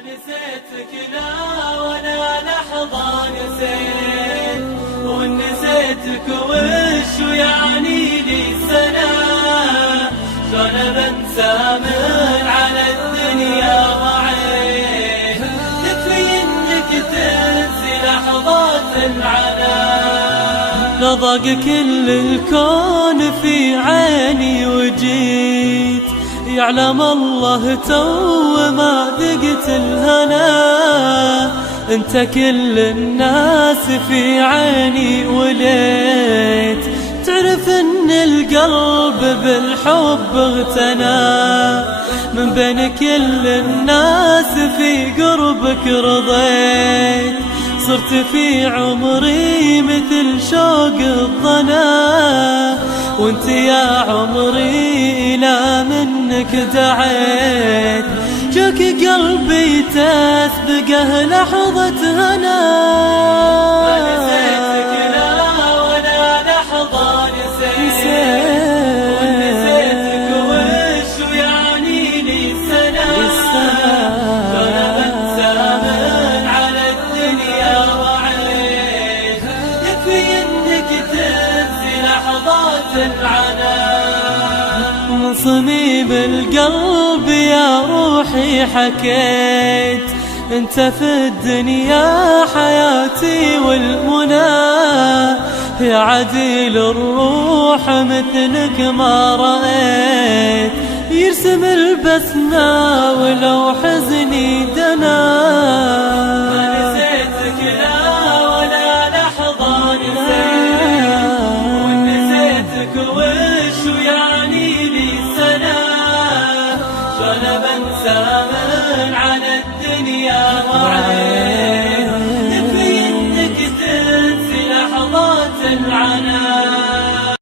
نسيتك لا ولا لحظة نسيت، وإن نسيتك وش يعني لي سنة، شلون بنسى من على الدنيا ضعيت، تكفي إنك تنسي لحظات العناء، نضاق كل الكون في عيني وجيت، يعلم الله تو ما ذقت الهنا، انت كل الناس في عيني وليت، تعرف ان القلب بالحب اغتنى، من بين كل الناس في قربك رضيت، صرت في عمري مثل شوق الظنا، وانت يا عمري إلى منك دعيت، جاك قلبي تسبقه لحظة هنا، ما نسيتك لا ولا لحظة نسيت، ونسيتك وش يعني لي سنة، شلون بنسى من على الدنيا ضعيت، يكفي انك تنسي لحظات العناء، من صميم القلب يا روحي حكيت، انت في الدنيا حياتي والمنى، يا عديل الروح مثلك ما رأيت، يرسم البسمة ولو حزني دنا، ما نسيتك لا ولا لحظة نسيت، ونسيتك وش يعني لي سنة، شلون بنسى من على الدنيا ضعيت، يكفي انك تنسي لحظات العناء.